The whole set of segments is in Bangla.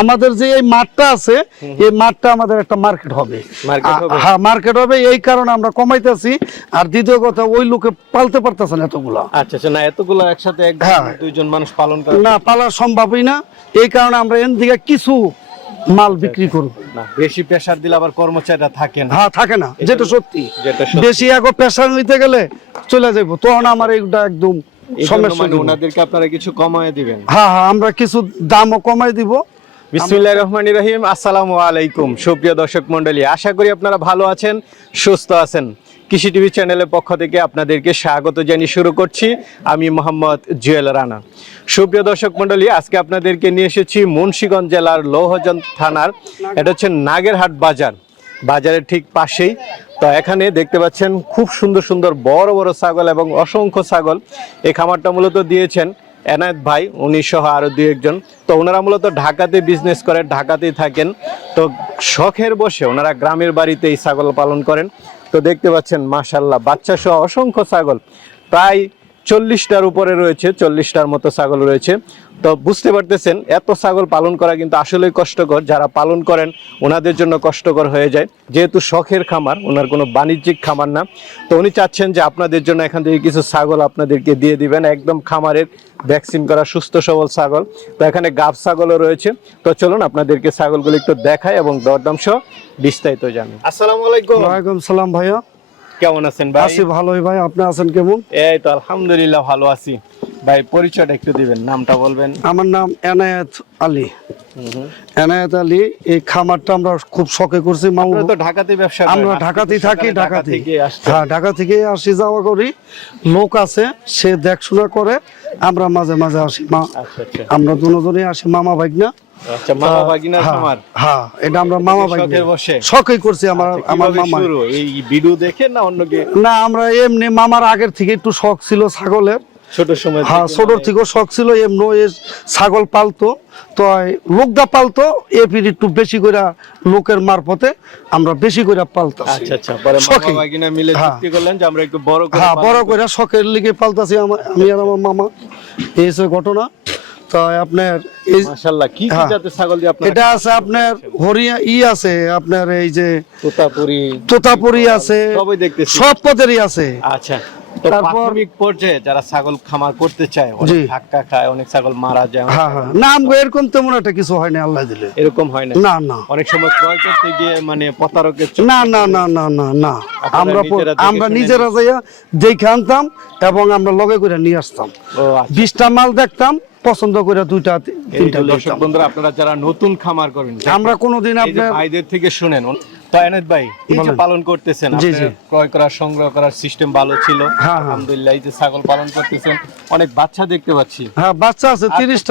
আমাদের যে এই মাঠটা আছে এই মাঠটা আমাদের একটা মার্কেট হবে। হ্যাঁ মার্কেট হবে এই কারণে আমরা কমাইতেছি। আর দ্বিতীয় কথা ওই লোকে পালতে পারতেছে না এতগুলা। আচ্ছা আচ্ছা না এতগুলো একসাথে এক হ্যাঁ। দুইজন মানুষ পালন করে না পালা সম্ভবই না। এই কারণে আমরা এন থেকে কিছু মাল বিক্রি করব। না বেশি প্রেসার দিলে আবার কর্মচারীরা থাকে না। হ্যাঁ থাকে না যেটা সত্যি। বেশি আগে পেশার নিতে গেলে চলে যাব তখন আমার এইটা একদম সমস্যা মানে ওনাদেরকে আপনারা কিছু কমায় দিবেন। হ্যাঁ হ্যাঁ আমরা কিছু দামও কমাই দিব। বিসমিল্লাহ রহমান রহিম, আসসালামু আলাইকুম। সুপ্রিয় দর্শক মন্ডলী আশা করি আপনারা ভালো আছেন, সুস্থ আছেন। কৃষি টিভি চ্যানেলের পক্ষ থেকে আপনাদেরকে স্বাগত জানিয়ে শুরু করছি। আমি মোহাম্মদ জুয়েল রানা। সুপ্রিয় দর্শক মন্ডলী আজকে আপনাদেরকে নিয়ে এসেছি মুন্সিগঞ্জ জেলার লৌহজন থানার, এটা হচ্ছে নাগেরহাট বাজার। বাজারের ঠিক পাশেই। তো এখানে দেখতে পাচ্ছেন খুব সুন্দর সুন্দর বড় বড় ছাগল এবং অসংখ্য ছাগল। এই খামারটা মূলত দিয়েছেন এনায়েত ভাই, উনি সহ আরও দু একজন। তো ওনারা মূলত ঢাকাতে বিজনেস করে, ঢাকাতেই থাকেন। তো শখের বসে ওনারা গ্রামের বাড়িতেই ছাগল পালন করেন। তো দেখতে পাচ্ছেন মাশাল্লাহ বাচ্চা সহ অসংখ্য ছাগল। প্রায় চল্লিশটার উপরে রয়েছে চল্লিশটার মতো ছাগল রয়েছে। তো বুঝতে পারতেছেন এত ছাগল পালন করা কিন্তু আসলেই কষ্টকর। যারা পালন করেন ওনাদের জন্য কষ্টকর হয়ে যায়। যেহেতু শখের খামার ওনার কোনো বাণিজ্যিক খামার না। তো উনি চাচ্ছেন যে আপনাদের জন্য এখান থেকে কিছু ছাগল আপনাদেরকে দিয়ে দিবেন। একদম খামারের ভ্যাকসিন করা সুস্থ সবল ছাগল। তো এখানে গাব ছাগলও রয়েছে। তো চলুন আপনাদেরকে ছাগলগুলো একটু দেখায় এবং দরদাম সহ বিস্তারিত জানি। আসসালামু আলাইকুম। ওয়ালাইকুম সালাম ভাইয়া। কেমন আছেন ভাই? আছি ভালোই ভাই আপনি আছেন কেমন? এই তো আলহামদুলিল্লাহ ভালো আছি। ভাই পরিচয়টা একটু দিবেন নামটা বলবেন। আমার নাম এনায়েত আলী। এনায়েত আলী এই খামারটা আমরা খুব শখে করছি মামু। তো ঢাকাতে ব্যবসা আমরা ঢাকাতেই থাকি সকালে ঢাকা থেকে আসছেন। হ্যাঁ ঢাকা থেকে আসি যাওয়া করি। লোক আছে সে দেখাশোনা করে আমরা মাঝে মাঝে আসি মা। আচ্ছা আচ্ছা। আমরা দুজনে আসি মামা ভাগনা আচ্ছা হ্যাঁ, হ্যাঁ এটা আমরা মামা? শখই করছি আমার আচ্ছা, আমার মামা এই ভিডিও দেখে না অন্য কি? না আমরা এমনি মামার আগের থেকে একটু শখ ছিল ছাগলের। ছোট সময় হ্যাঁ মানে- থেকেও শখ ছিল এমনি ছাগল পালতো। তো লোকদা পালতো এ ফির একটু বেশি করে লোকের মারফতে আমরা বেশি করে পালতাম আচ্ছা আচ্ছা পরে মামা মিলে হ্যাঁ। চুক্তি করলেন যে আমরা একটু বড় করে হ্যাঁ বড়। করে শখের লিগে পালতাছি আমি আর আমার মামা। এই ঘটনা। তো আপনার এই মাশাআল্লাহ কি কি হ্যাঁ। জাতের ছাগল দিয়ে আপনারা এটা আছে আপনার হরিয়া ই আছে আপনার এই যে তোতাপুরি। তোতাপুরি আছে। সবই দেখতেছি। সব পদেরই আছে। আচ্ছা তো প্রাথমিক পর্যায়ে যারা ছাগল খামার করতে চায় অনেক ধাক্কা খায় অনেক ছাগল মারা যায় অনেক হ্যাঁ হ্যাঁ। না এরকম তেমন একটা কিছু হয় না আল্লাহ দিলে। এরকম হয় না? না না। অনেক সময় ক্রয় করতে গিয়ে মানে প্রতারকের না না না না না না। আমরা আমরা নিজেরা যাইয়া দেখে আনতাম এবং আমরা লগে করে নিয়ে আসতাম। আচ্ছা। বিশটা মাল দেখতাম পছন্দ করে দুইটা তিনটা দর্শক। বন্ধুরা আপনারা যারা নতুন খামার করেন আমরা কোনোদিন আপনার ভাইদের থেকে শুনেন ভাই এই যে পালন করতেছেন? জি। ক্রয় করার সংগ্রহ করার সিস্টেম ভালো ছিল? হ্যাঁ। আলহামদুলিল্লাহ এই যে ছাগল পালন করতেছেন অনেক বাচ্চা দেখতে পাচ্ছি। হ্যাঁ বাচ্চা আছে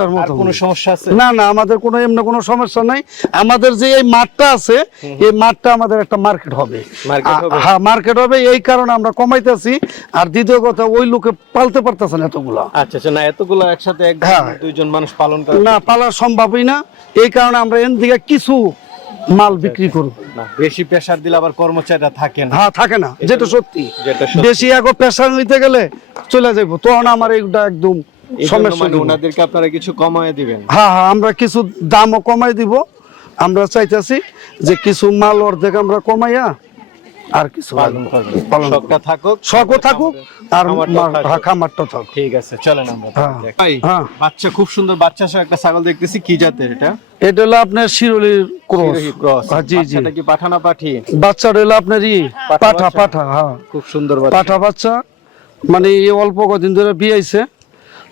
মতো কোনো সমস্যা আছে? না না আমাদের কোনো এমনি কোনো সমস্যা নাই। আমাদের যে এই মাঠটা আছে এই মাঠটা আমাদের একটা মার্কেট হবে। আ- হবে? হ্যাঁ মার্কেট হবে এই কারণে আমরা কমাইতেছি। আর দ্বিতীয় কথা ওই লোকে পালতে পারতেছে না এতগুলা। আচ্ছা আচ্ছা না এতগুলো একসাথে এক হ্যাঁ। দুইজন মানুষ পালন করে না পালা সম্ভবই না। এই কারণে আমরা এন থেকে কিছু মাল বিক্রি করুক বেশি প্রেশার দিলে আবার কর্মচারীরা থাকে না। হ্যাঁ থাকে না। যেটা সত্যি। বেশি আগে প্রেশার নিতে গেলে চলে যাব তখন আমার এইটা একদম সমস্যা মানে ওনাদেরকে আপনারা কিছু কমায় দিবেন। হ্যাঁ হ্যাঁ আমরা কিছু দামও দিব। আমরা চাইতেছি যে কিছু মাল অর্ধেক আমরা কমাইয়া আর কিছু। শখটা থাকুক শখও থাকুক আর খামারটা থাকুক। ঠিক আছে চলেন আমরা হ্যাঁ। হ্যাঁ। বাচ্চা খুব সুন্দর বাচ্চা সহ একটা ছাগল দেখতেছি কি জাতের এটা? এটা হলো আপনার শিরোলির ক্রস। হ্যাঁ, জি জি। বাচ্চাটা কি পাঠানা পাঠি? বাচ্চাটা হলো আপনার ই পাঠা পাঠা বাচ্চা? হ্যাঁ। খুব সুন্দর বাচ্চা। পাঠা বাচ্চা। মানে এই অল্প কদিন ধরে বিয়েছে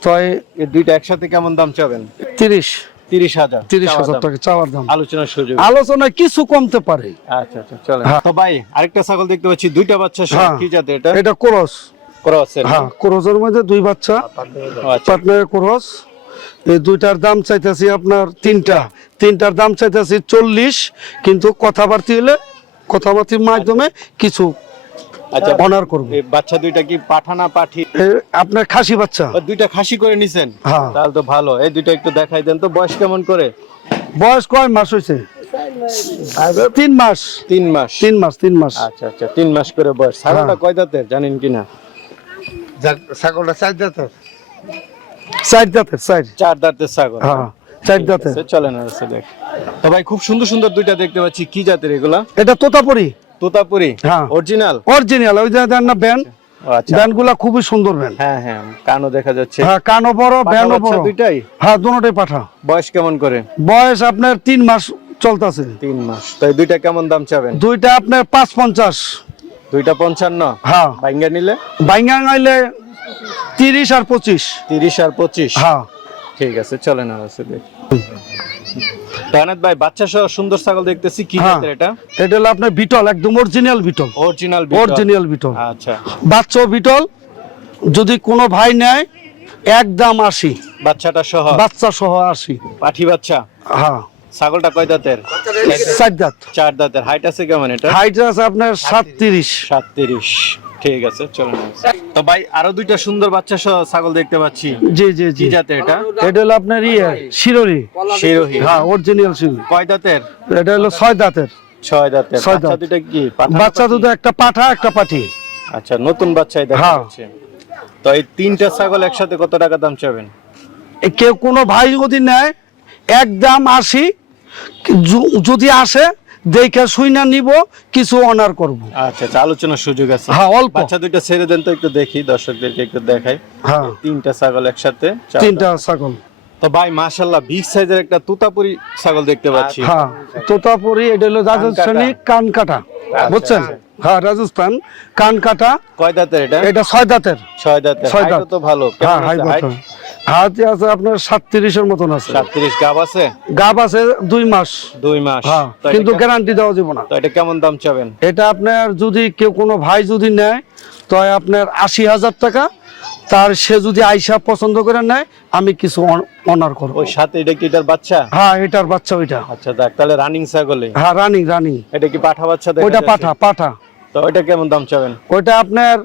তো এই এই দুইটা একসাথে কেমন দাম চাবেন? তিরিশ। তিরিশ হাজার তিরিশ হাজার টাকা চাওয়ার দাম। আলোচনার সুযোগ। আলোচনায় কিছু কমতে পারে। আচ্ছা আচ্ছা চলেন। তো ভাই আরেকটা ছাগল দেখতে পাচ্ছি দুইটা বাচ্চা। কি জাতের এটা? এটা ক্রস। ক্রসের। হ্যাঁ ক্রসের মধ্যে দুই বাচ্চা। ক্রস। এই দুইটার দাম চাইতেছি আপনার তিনটা। তিনটার দাম চাইতেছি চল্লিশ কিন্তু কথাবার্তি হলে কথাবার্তির মাধ্যমে কিছু আচ্ছা অনার করব। এই বাচ্চা দুইটা কি পাঠানা পাঠি? আপনার খাসি বাচ্চা। দুইটা খাসি করে নিছেন? হ্যাঁ। তাহলে তো ভালো। এই দুইটা একটু দেখাই দেন তো বয়স কেমন করে? বয়স কয় মাস হয়েছে? তিন মাস। তিন মাস। তিন মাস তিন মাস। আচ্ছা আচ্ছা তিন মাস করে বয়স। ছাগলটা হ্যাঁ। কয় দাঁতের জানেন কিনা? ছাগলটা চার দাঁতের চার জাতের চার। চার দাঁতের ছাগল। হ্যাঁ চার দাঁতের চলেন দেখ তো ভাই খুব সুন্দর সুন্দর দুইটা দেখতে পাচ্ছি। কি জাতের এগুলা? এটা তোতাপুরি। তোতাপুরি? হ্যাঁ। অরিজিনাল অরিজিনাল ওই যে না ব্যান্ড? আচ্ছা। খুবই সুন্দর হ্যাঁ হ্যাঁ কানও দেখা যাচ্ছে। হ্যাঁ বড় দুইটাই? হ্যাঁ দুটোটাই পাঠা। বয়স কেমন করে? বয়স আপনার তিন মাস চলতেছে। তিন মাস। তো এই দুইটা কেমন দাম চাবেন? দুইটা আপনার পাঁচ পঞ্চাশ। দুইটা পঞ্চান্ন? হ্যাঁ। বাইঙ্গা নিলে? বাইঙ্গা তিরিশ আর পঁচিশ। তিরিশ আর পঁচিশ? হ্যাঁ। ঠিক আছে চলেন আর আছে দেখ। তানাত ভাই বাচ্চা সহ সুন্দর ছাগল দেখতেছি কি হ্যাঁ। জাতের এটা? এটা হলো আপনার বিটল একদম original beetle. Original original beetle. আচ্ছা। বাচ্চা বিটল যদি কোনো ভাই নেয় এক দাম আশি। বাচ্চাটা সহ? বাচ্চা সহ আশি। পাঠি বাচ্চা? হ্যাঁ। ছাগলটা কয় দাঁতের? চার দাঁত। চার দাঁতের। হাইট আছে কেমন এটা? হাইট আছে আপনার সাতত্রিশ। সাতত্রিশ। ঠিক আছে চলেন তো ভাই আরও দুইটা সুন্দর বাচ্চা ছাগল দেখতে পাচ্ছি। জি জি জি। কি জাতের এটা? এটা হলো আপনার ইয়ে শিরোরি শিরোহী। হ্যাঁ অরিজিনাল শিরোরি কয় দাঁতের? এটা হলো ছয় দাঁতের। ছয় দাঁতের। ছয় দাঁত। দুইটা কি বাচ্চা? দুটো একটা পাঠা একটা পাঠি। আচ্ছা নতুন বাচ্চাই দেখা হ্যাঁ। যাচ্ছে। তো এই তিনটা ছাগল একসাথে কত টাকা দাম চাবেন? কেউ কোনো ভাই যদি নেয় এক দাম আশি যদি আসে দেখে শুই না নিব কিছু অনার করব। আচ্ছা আচ্ছা আলোচনার সুযোগ আছে। হ্যাঁ অল্প। বাচ্চা দুইটা ছেড়ে দেন তো একটু দেখি দর্শকদেরকে একটু দেখাই। হ্যাঁ। তিনটা ছাগল একসাথে তিনটা ছাগল। তো ভাই মাশাল্লাহ বিগ সাইজের একটা তুতাপুরি ছাগল দেখতে পাচ্ছি। হ্যাঁ তোতাপুরি এটা হলো রাজস্থানি কান কাটা বুঝছেন? হ্যাঁ রাজস্থান কান কাটা কয় দাঁতের এটা? এটা ছয় দাঁতের। ছয় দাঁতের। ছয় দাঁত। তো ভালো। হ্যাঁ হাই হাত আছে আপনার সাতত্রিশের মতন আছে। সাতত্রিশ গাব আছে? গাব আছে দুই মাস। দুই মাস। হ্যাঁ কিন্তু গ্যারান্টি দেওয়া যাবে না। তো এটা কেমন দাম চাবেন? এটা আপনার যদি কেউ কোনো ভাই যদি নেয় তো আপনার আশি হাজার টাকা তার সে যদি আইসা পছন্দ করে নেয় আমি কিছু অনার করব। ওই সাথে এটা কি এটার বাচ্চা? হ্যাঁ এটার বাচ্চা ওইটা। আচ্ছা দেখ তাহলে রানিং ছাগলে হ্যাঁ রানিং রানিং এটা কি পাঠা বাচ্চা ওইটা পাঠা পাঠা। তো ওইটা কেমন দাম চাবেন? ওইটা আপনার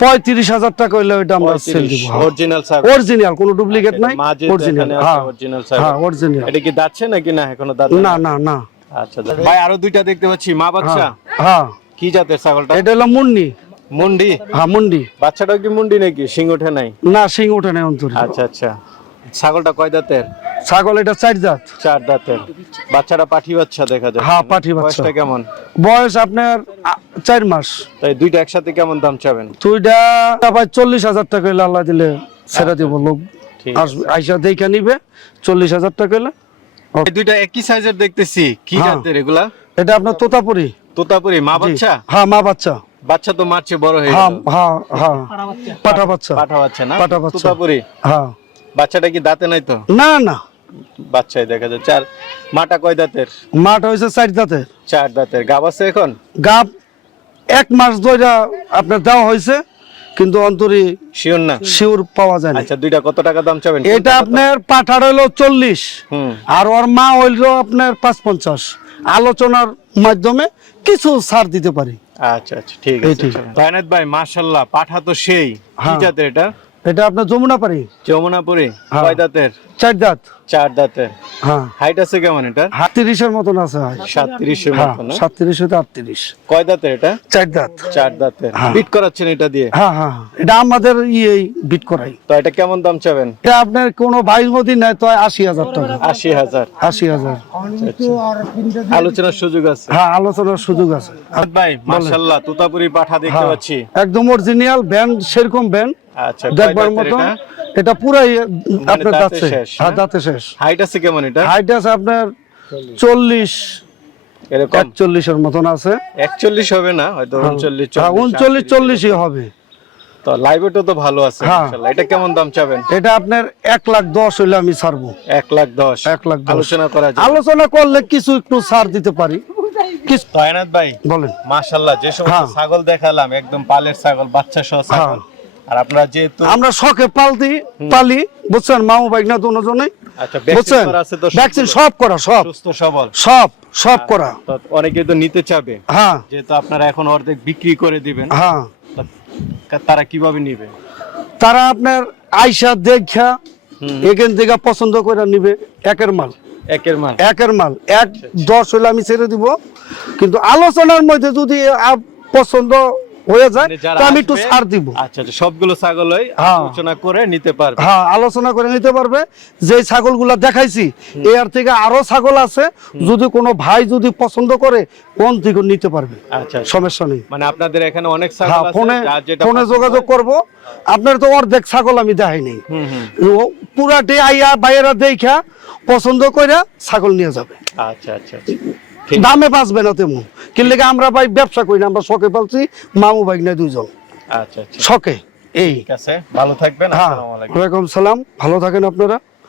পঁয়ত্রিশ হাজার টাকা হইলে ওইটা আমরা সেল দিব। অরিজিনাল ছাগল। অরিজিনাল কোনো ডুপ্লিকেট নাই অরিজিনাল হ্যাঁ। হ্যাঁ অরিজিনাল এটা কি দাচ্ছে নাকি না? এখনও না না না। আচ্ছা ভাই আরও দুইটা দেখতে পাচ্ছি। মা বাচ্চা? হ্যাঁ। হ্যাঁ কি জাতের ছাগলটা? এটা হলো মুন্ডি। মুন্ডি? হ্যাঁ মুন্ডি। বাচ্চাটাও কি মুন্ডি নাকি? সিং ওঠে নাই? না সিং ওঠে নাই অন্তরে। আচ্ছা আচ্ছা। ছাগলটা কয় দাঁতের? ছাগল এটা চার জাত। চার দাঁতের। বাচ্চাটা পাঠি বাচ্চা দেখা যায় হ্যাঁ পাঠি বাচ্চা। বয়সটা কেমন? বয়স আপনার আ, চার মাস। তাই দুইটা একসাথে কেমন দাম চাবেন? তুইটা চল্লিশ হাজার টাকা হইলে আল্লাহ দিলে ছেড়ে দিব লোক। ঠিক আসবে আইসা দেখে নিবে চল্লিশ হাজার টাকা হইলে। এই দুইটা একই সাইজের দেখতেছি। কি হ্যাঁ। জাতের এগুলা? এটা আপনার তোতাপুরি। তোতাপুরি মা বাচ্চা? হ্যাঁ মা বাচ্চা। বাচ্চা তো মারছে বড় হয়ে হ্যাঁ গেল। হ্যাঁ হ্যাঁ। পাঠা বাচ্চা। পাঠা বাচ্চা না? পাঠা বাচ্চা। তোতাপুরি? হ্যাঁ। বাচ্চাটা কি দাঁতে নাই তো? না না। বাচ্চাই দেখা যাচ্ছে আর মাটা কয় দাঁতের? মাঠ হয়েছে চার দাঁতে চার দাঁতের। গাব আছে এখন? গাব এক মাস ধরে আপনার দেওয়া হয়েছে কিন্তু অন্তরি শিওর না? শিওর পাওয়া যায় আচ্ছা দুইটা কত টাকা দাম চাবেন? এটা আপনার পাঠার হইল চল্লিশ আর ওর মা হইল আপনার পাঁচ পঞ্চাশ আলোচনার মাধ্যমে কিছু ছাড় দিতে পারি। আচ্ছা আচ্ছা ঠিক আছে ঠিক। ভাই মাশাল্লাহ পাঠা তো সেই। কি হ্যাঁ। জাতের এটা? এটা আপনার যমুনা পারি যমুনাপুরি হ্যাঁ। কয় দাঁতের? চার দাঁত। চার দাঁতের। হ্যাঁ। হাইট আছে কেমন এটা তিরিশের মতন আছে সাতত্রিশের হ্যাঁ মতো না? সাতত্রিশ হতে আটত্রিশ। কয় দাঁতের এটা? চার দাঁত। চার দাঁতের। হ্যাঁ। বিট করাচ্ছেন এটা দিয়ে? হ্যাঁ হ্যাঁ হ্যাঁ। এটা আমাদের ইয়ে বিট করাই। তো এটা কেমন দাম চাবেন? এটা আপনার কোনো ভাই নেয় তো আশি হাজার টাকা। আশি হাজার। আশি হাজার। আলোচনার সুযোগ আছে। হ্যাঁ আলোচনার সুযোগ আছে। ভাই মাশাল্লাহ তুতাপুরি পাঠা দেখতে হ্যাঁ, পাচ্ছি। একদম অরিজিনাল ব্যান্ড সেরকম ব্যান্ড আচ্ছা দেখবার মতো এটা? পুরাই আপনার দাঁতে দাঁতে শেষ, হ্যাঁ দাঁতে শেষ। হাইট আছে কেমন এটা? হাইট আছে আপনার চল্লিশ। একচল্লিশের মতন আছে। একচল্লিশ হবে না হয়তো উনচল্লিশ হ্যাঁ উনচল্লিশ চল্লিশই হবে। তো লাইভেটও তো ভালো আছে হ্যাঁ। এটা কেমন দাম চাবেন? এটা আপনার এক লাখ দশ হইলে আমি ছাড়বো। এক লাখ দশ। এক লাখ আলোচনা করা আলোচনা করলে কিছু একটু ছাড় দিতে পারি। কিছু ভাই বলেন। মাশাল্লাহ যে সমস্ত হ্যাঁ। ছাগল দেখালাম একদম পালের ছাগল বাচ্চা সহ ছাগল। আর আপনারা যেহেতু আমরা শখে পালতি পালি বুঝছেন? মামু বাইক না দুজনে আচ্ছা বুঝছেন? ভ্যাকসিন সব করা সব। সুস্থ সবল। সব সব করা। অনেকে তো নিতে চাবে। হ্যাঁ। যেহেতু আপনারা এখন অর্ধেক বিক্রি করে দিবেন। হ্যাঁ। তারা কীভাবে নিবে? তারা আপনার আইসা দেখা এখান থেকে পছন্দ করে নিবে একের মাল। একের মাল। একের মাল। এক দশ হলে আমি ছেড়ে দিব। কিন্তু আলোচনার মধ্যে যদি পছন্দ হয়ে যায় মানে আমি একটু ছাড় দিব। আচ্ছা আচ্ছা সবগুলো ছাগলই হ্যাঁ। আলোচনা করে নিতে পারবে। হ্যাঁ আলোচনা করে নিতে পারবে। যে ছাগলগুলা দেখাইছি এর থেকে আরও ছাগল আছে যদি কোনো ভাই যদি পছন্দ করে কোন থেকে নিতে পারবে? আচ্ছা আচ্ছা। সমস্যা নেই। মানে আপনাদের এখানে অনেক ছাগল হ্যাঁ আছে ফোনে ফোনে যোগাযোগ। করব। আপনার তো অর্ধেক ছাগল আমি দেখাই নেই। পুরাটি আইয়া বাইরা দেখা পছন্দ কইরা ছাগল নিয়ে যাবে। আচ্ছা আচ্ছা আচ্ছা। দামে বাঁচবে না তেমন। কিনলে আমরা ভাই ব্যবসা করি না আমরা শখে পালছি মামু ভাই না দুজন আচ্ছা আচ্ছা। শখে এই। ঠিক আছে ভালো থাকবেন হ্যাঁ আসসালামু আলাইকুম। ওয়ালাইকুম সালাম ভালো থাকেন আপনারা।